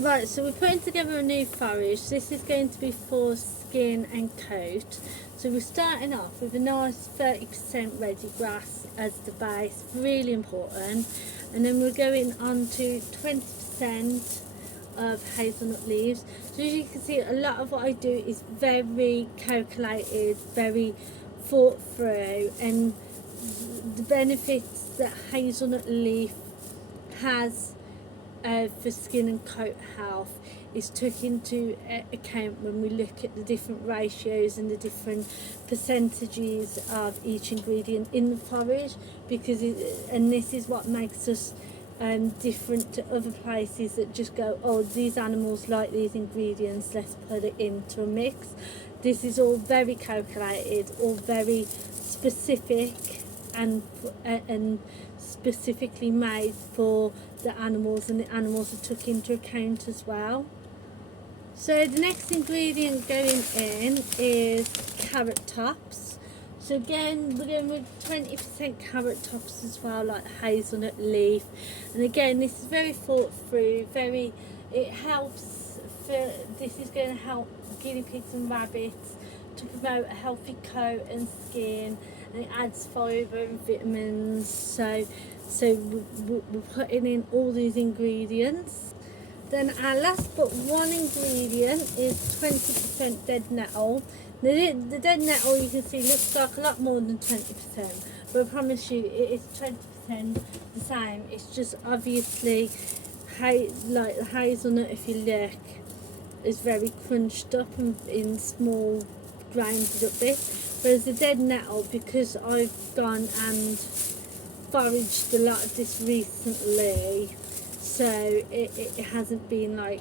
Right, so we're putting together a new forage. This is going to be for skin and coat. So we're starting off with a nice 30% ready grass as the base, really important. And then we're going on to 20% of hazelnut leaves. So as you can see, a lot of what I do is very calculated, very thought through, and the benefits that hazelnut leaf has for skin and coat health is took into account when we look at the different ratios and the different percentages of each ingredient in the forage, because and this is what makes us different to other places that just go, oh, these animals like these ingredients, let's put it into a mix. This is all very calculated, all very specific and specifically made for the animals, and the animals are took into account as well. So the next ingredient going in is carrot tops. So again, we're going with 20% carrot tops as well, like hazelnut leaf. And again, this is very thought through, it helps for, this is going to help guinea pigs and rabbits to promote a healthy coat and skin, and it adds fibre and vitamins. So we're putting in all these ingredients. Then our last but one ingredient is 20% dead nettle. The dead nettle, you can see, looks like a lot more than 20%, but I promise you it is 20% the same. It's just obviously like the hazelnut, if you look, is very crunched up and in small grounded up bits, whereas the dead nettle, because I've gone and foraged a lot of this recently, so it hasn't been like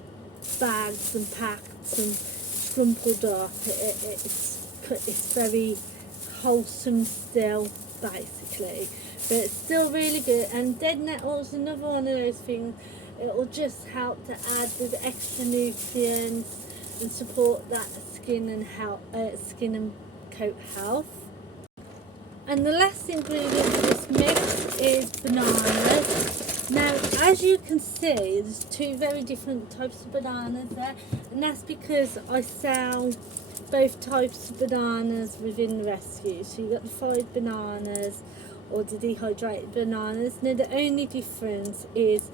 bagged and packed and crumpled up. It's very wholesome still, basically, but it's still really good. And dead nettle is another one of those things, it will just help to add with extra nutrients and support that skin and coat health. And the last ingredient for this mix is bananas. Now, as you can see, there's two very different types of bananas there, and that's because I sell both types of bananas within the rescue. So you've got the fried bananas or the dehydrated bananas. Now, the only difference is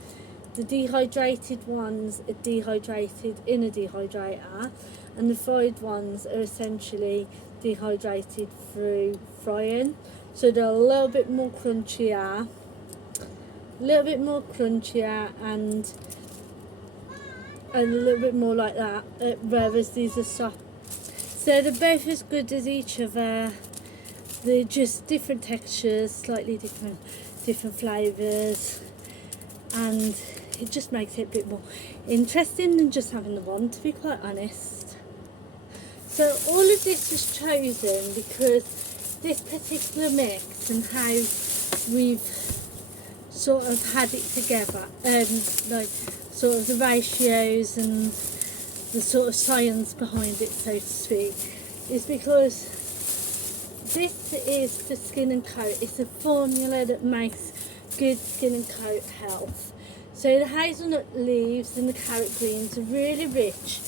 the dehydrated ones are dehydrated in a dehydrator, and the fried ones are essentially dehydrated through frying. So they're a little bit more crunchier, and a little bit more like that, whereas these are soft. So they're both as good as each other. They're just different textures, slightly different flavours, and it just makes it a bit more interesting than just having the one, to be quite honest. So all of this was chosen because this particular mix and how we've sort of had it together, like sort of the ratios and the sort of science behind it, so to speak, is because this is for skin and coat. It's a formula that makes good skin and coat health. So the hazelnut leaves and the carrot greens are really rich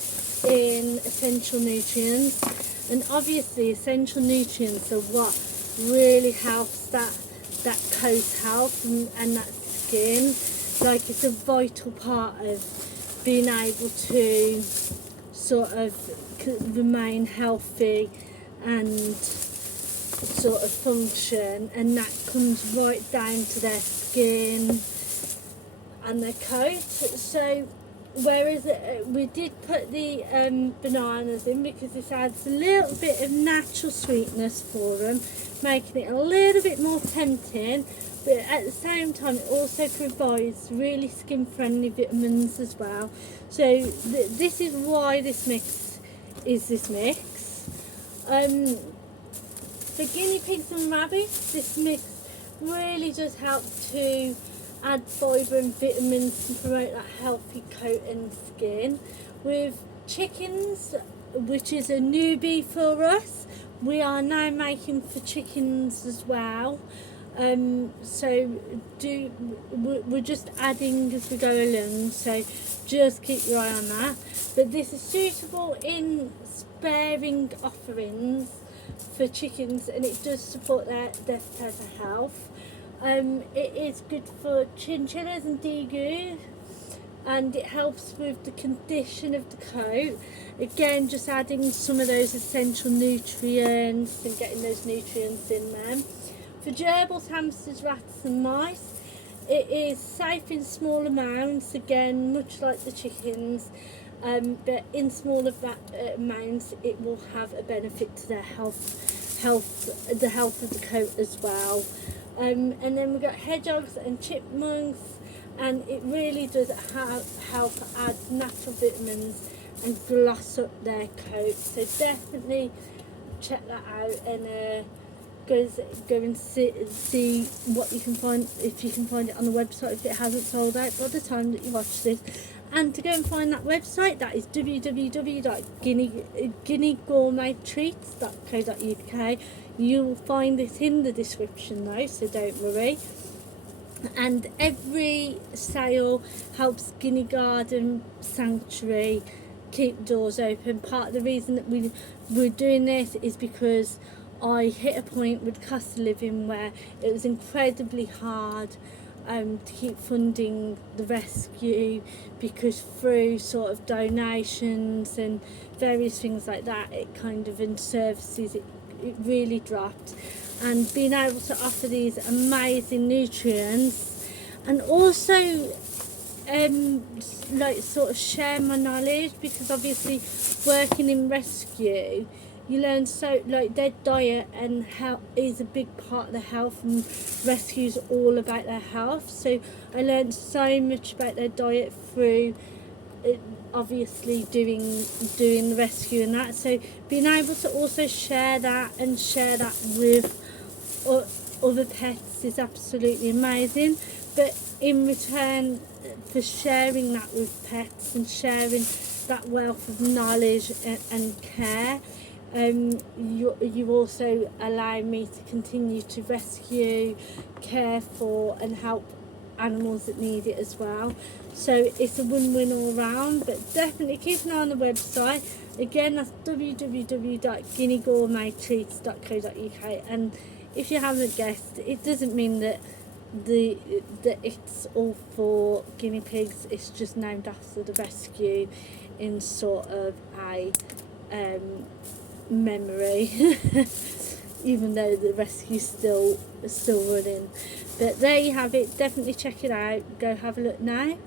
in essential nutrients, and obviously essential nutrients are what really helps that coat health and that skin. Like, it's a vital part of being able to sort of remain healthy and sort of function, and that comes right down to their skin and their coat. So whereas we did put the bananas in because this adds a little bit of natural sweetness for them, making it a little bit more tempting, but at the same time it also provides really skin friendly vitamins as well. So this is why this mix is this mix. For guinea pigs and rabbits, this mix really does help to add fibre and vitamins to promote that healthy coat and skin. With chickens, which is a newbie for us, we are now making for chickens as well. So we're just adding as we go along, so just keep your eye on that. But this is suitable in sparing offerings for chickens, and it does support their feather health. It is good for chinchillas and degoos, and it helps with the condition of the coat. Again, just adding some of those essential nutrients and getting those nutrients in them. For gerbils, hamsters, rats and mice, it is safe in small amounts, again much like the chickens, but in smaller amounts it will have a benefit to their the health of the coat as well. And then we've got hedgehogs and chipmunks, and it really does help add natural vitamins and gloss up their coat. So definitely check that out, and go and see what you can find, if you can find it on the website if it hasn't sold out by the time that you watch this. And to go and find that website, that is www.guineagourmettreats.co.uk. You'll find it in the description though, so don't worry. And every sale helps Guinea Garden Sanctuary keep doors open. Part of the reason that we're doing this is because I hit a point with cost of living where it was incredibly hard to keep funding the rescue, because through sort of donations and various things like that, it kind of, in services, it really dropped. And being able to offer these amazing nutrients, and also like sort of share my knowledge, because obviously working in rescue, you learn so, like, their diet and health is a big part of their health, and rescue's all about their health. So I learned so much about their diet through obviously doing the rescue and that. So being able to also share that with other pets is absolutely amazing. But in return for sharing that with pets and sharing that wealth of knowledge and care, you also allow me to continue to rescue, care for and help animals that need it as well. So it's a win-win all round. But definitely keep an eye on the website. Again, that's www.guineagourmettreats.co.uk. And if you haven't guessed, it doesn't mean that it's all for guinea pigs. It's just named after the rescue in sort of a memory, even though the rescue's still running. But there you have it. Definitely check it out. Go have a look now.